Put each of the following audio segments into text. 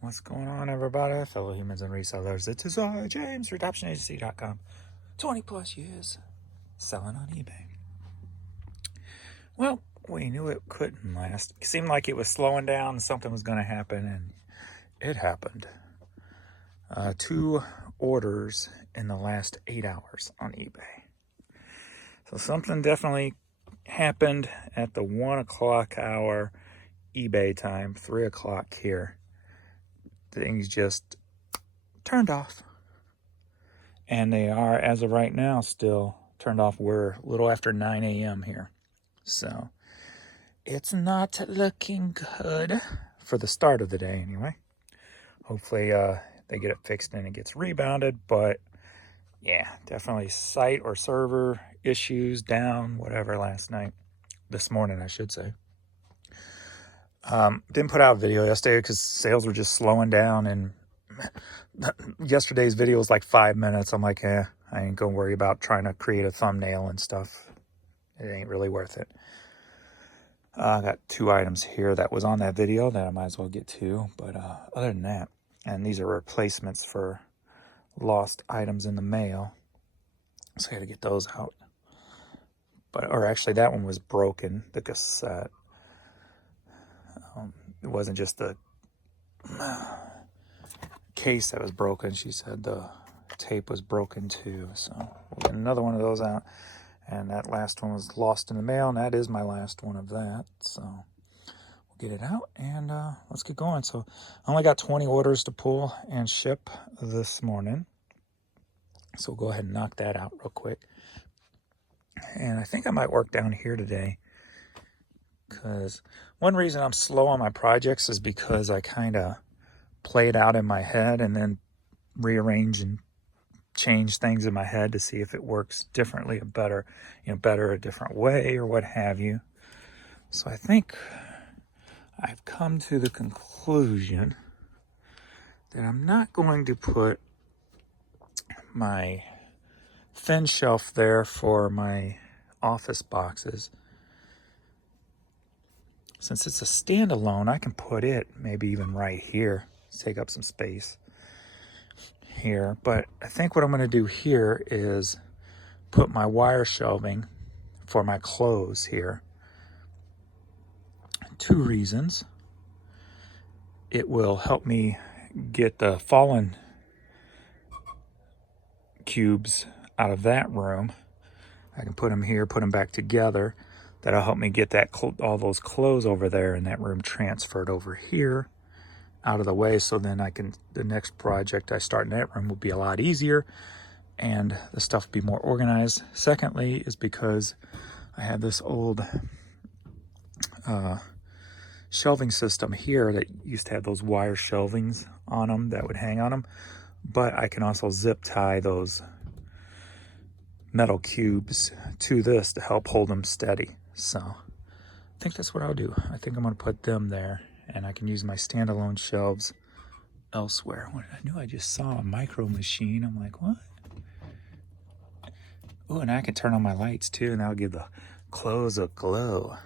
What's going on, everybody? Fellow humans and resellers. It is I, James, RedoptionAgency.com. 20 plus years selling on eBay. Well, we knew it couldn't last. It seemed like it was slowing down and something was going to happen, and it happened. 2 orders in the last 8 hours on eBay. So something definitely happened at the 1 o'clock hour eBay time, 3 o'clock here. Things just turned off. And they are, as of right now, still turned off. We're a little after 9 a.m. here. So it's not looking good for the start of the day anyway. Hopefully they get it fixed and it gets rebounded. But yeah, definitely site or server issues down, whatever, this morning, I should say. Didn't put out a video yesterday because sales were just slowing down, and yesterday's video was like 5 minutes. I'm like, I ain't gonna worry about trying to create a thumbnail and stuff. It ain't really worth it. I got 2 items here that was on that video that I might as well get to, but other than that, and these are replacements for lost items in the mail, so I had to get those out. Or actually, that one was broken, the cassette. It wasn't just the case that was broken. She said the tape was broken too. So we'll get another one of those out. And that last one was lost in the mail, and that is my last one of that. So we'll get it out, and let's get going. So I only got 20 orders to pull and ship this morning. So we'll go ahead and knock that out real quick. And I think I might work down here today, because one reason I'm slow on my projects is because I kind of play it out in my head and then rearrange and change things in my head to see if it works differently or better, a different way or what have you. So I think I've come to the conclusion that I'm not going to put my thin shelf there for my office boxes. Since it's a standalone, I can put it maybe even right here, take up some space here. But I think what I'm going to do here is put my wire shelving for my clothes here. 2 reasons. It will help me get the fallen cubes out of that room. I can put them here, put them back together. That'll help me get that all those clothes over there in that room transferred over here out of the way, so then the next project I start in that room will be a lot easier and the stuff will be more organized. Secondly is because I have this old shelving system here that used to have those wire shelvings on them that would hang on them, but I can also zip tie those metal cubes to this to help hold them steady. So I think that's what I'll do. I think I'm going to put them there, and I can use my standalone shelves elsewhere. I knew I just saw a micro machine. I'm like, what? Oh, and I can turn on my lights too, and that'll give the clothes a glow.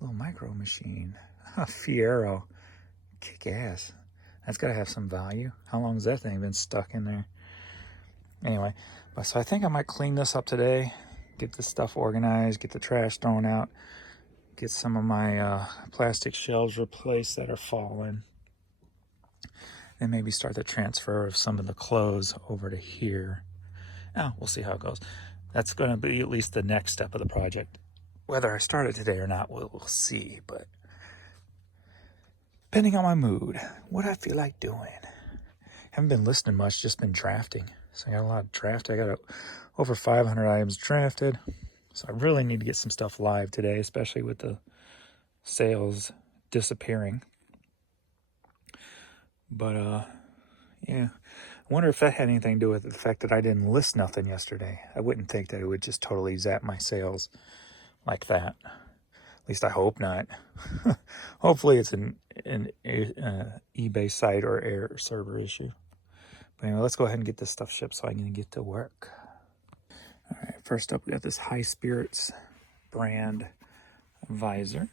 Little micro machine. Fiero. Kick ass. That's got to have some value. How long has that thing been stuck in there? Anyway, so I think I might clean this up today, get this stuff organized, get the trash thrown out, get some of my plastic shelves replaced that are falling, and maybe start the transfer of some of the clothes over to here. Now, we'll see how it goes. That's going to be at least the next step of the project. Whether I start it today or not, we'll see, but depending on my mood, what I feel like doing. Haven't been listening much, just been drafting. So I got a lot of draft. I got over 500 items drafted. So I really need to get some stuff live today, especially with the sales disappearing. But yeah, I wonder if that had anything to do with the fact that I didn't list nothing yesterday. I wouldn't think that it would just totally zap my sales like that. At least I hope not. Hopefully it's an eBay site or air server issue. But anyway, let's go ahead and get this stuff shipped so I can get to work. All right, first up, we got this High Spirits brand visor.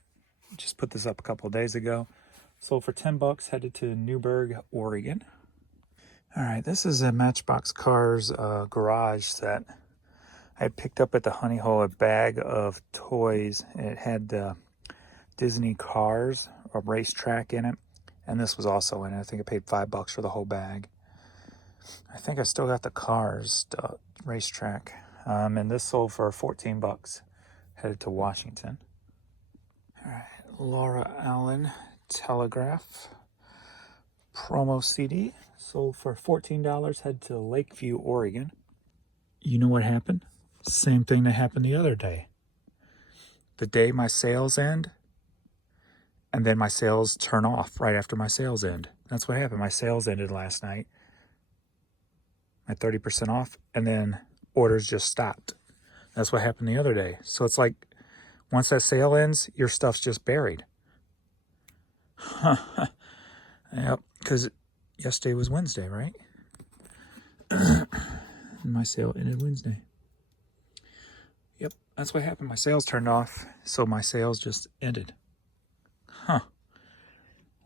Just put this up a couple of days ago. Sold for 10 bucks, headed to Newberg, Oregon. All right, this is a Matchbox Cars garage set. I picked up at the Honey Hole a bag of toys, and it had Disney Cars, a racetrack in it, and this was also in it. I think I paid $5 for the whole bag. I think I still got the Cars racetrack, and this sold for 14 bucks, headed to Washington. All right, Laura Allen Telegraph promo CD, sold for $14, headed to Lakeview, Oregon. You know what happened? Same thing that happened the other day. The day my sales end, and then my sales turn off right after my sales end. That's what happened. My sales ended last night at 30% off, and then orders just stopped. That's what happened the other day. So it's like, once that sale ends, your stuff's just buried. Yep, because yesterday was Wednesday, right? My sale ended Wednesday. Yep, that's what happened. My sales turned off, so my sales just ended. Huh.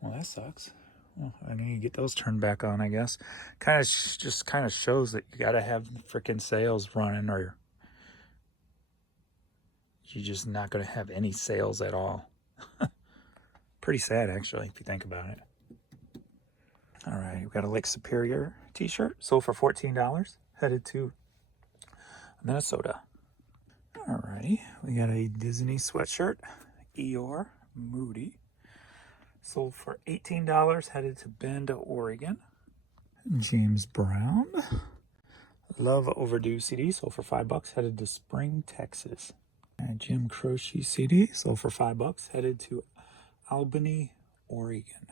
Well, that sucks. Well, I need to get those turned back on, I guess. Just kind of shows that you got to have freaking sales running, or you're just not going to have any sales at all. Pretty sad, actually, if you think about it. All right, we've got a Lake Superior t-shirt, sold for $14, headed to Minnesota. All righty, we got a Disney sweatshirt, Eeyore Moody, sold for $18, headed to Bend, Oregon. James Brown, Love Overdue CD, sold for $5, headed to Spring, Texas. And Jim Croce CD, sold for $5, headed to Albany, Oregon.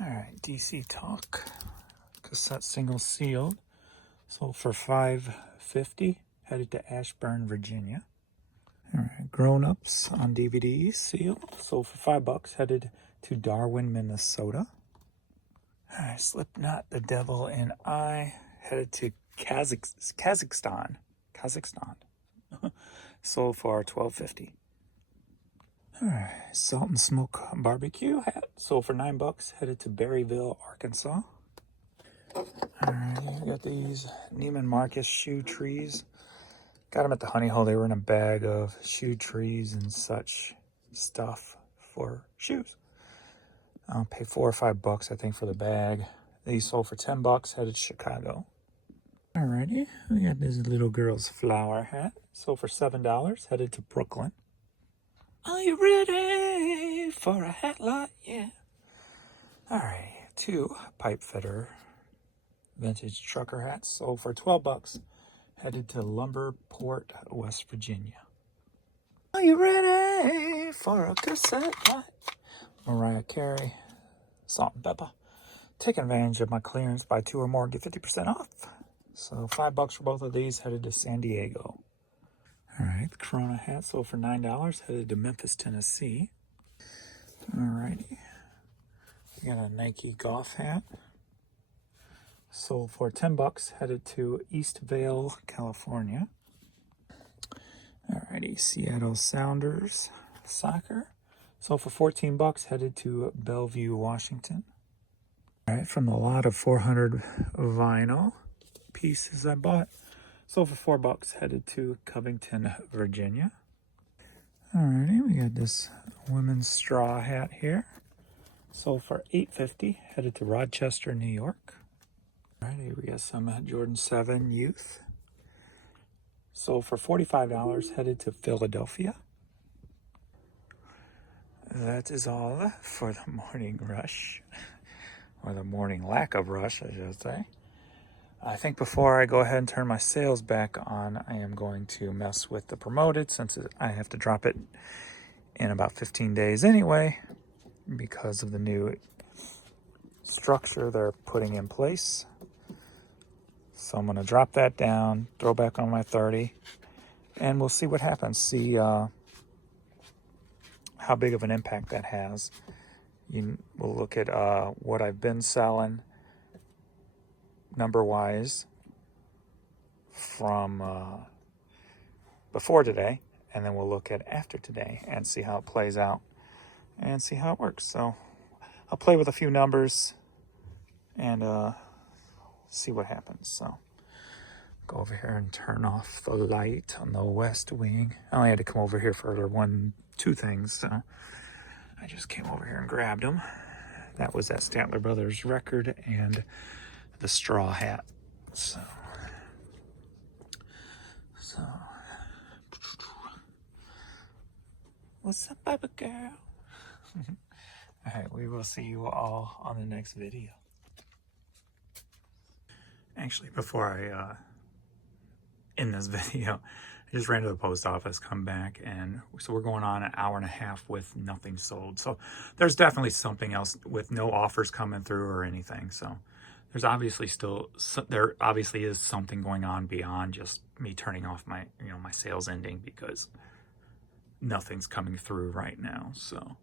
All right, DC Talk, cassette single sealed, sold for $5.50, headed to Ashburn, Virginia. All right, Grown Ups on DVD sealed, sold for $5, headed to Darwin, Minnesota. All right, Slipknot, The Devil and I, headed to Kazakhstan. Sold for $12.50. All right, Salt and Smoke barbecue hat, sold for $9, headed to Berryville, Arkansas. All right, we got these Neiman Marcus shoe trees. Got them at the Honey Hole. They were in a bag of shoe trees and such stuff for shoes. I'll pay $4 or $5, I think, for the bag. These sold for $10, headed to Chicago. Alrighty, we got this little girl's flower hat, sold for $7, headed to Brooklyn. Are you ready for a hat lot? Yeah. Alright, 2 pipe fitter vintage trucker hats, sold for $12, headed to Lumberport, West Virginia. Are you ready for a cassette lot? Mariah Carey, Salt and Pepper. Taking advantage of my clearance, buy 2 or more, get 50% off. So $5 for both of these, headed to San Diego. All right, the Corona hat sold for $9, headed to Memphis, Tennessee. All righty. We got a Nike golf hat, sold for $10, headed to East Vale, California. All righty, Seattle Sounders soccer, sold for $14, headed to Bellevue, Washington. All right, from the lot of 400 vinyl pieces I bought, sold for $4, headed to Covington, Virginia. Alrighty, we got this women's straw hat here, sold for $8.50, headed to Rochester, New York. Alrighty, we got some Jordan 7 Youth, sold for $45, headed to Philadelphia. That is all for the morning rush, or the morning lack of rush, I should say. I think before I go ahead and turn my sales back on, I am going to mess with the promoted, since I have to drop it in about 15 days anyway, because of the new structure they're putting in place. So I'm going to drop that down, throw back on my 30, and we'll see what happens. See how big of an impact that has. We'll look at what I've been selling number-wise from before today, and then we'll look at after today and see how it plays out and see how it works. So I'll play with a few numbers and see what happens. So go over here and turn off the light on the west wing. I only had to come over here for two things, so I just came over here and grabbed them. That was that Statler Brothers record and the straw hat. So what's up, baby girl? All right, we will see you all on the next video. Actually, before I end this video, I just ran to the post office, come back, and so we're going on an hour and a half with nothing sold. So there's definitely something else with no offers coming through or anything. So there's obviously there obviously is something going on beyond just me turning off my, my sales ending, because nothing's coming through right now. So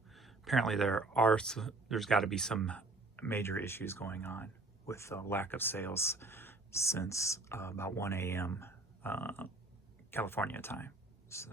apparently there's got to be some major issues going on with lack of sales since about 1 a.m. California time. So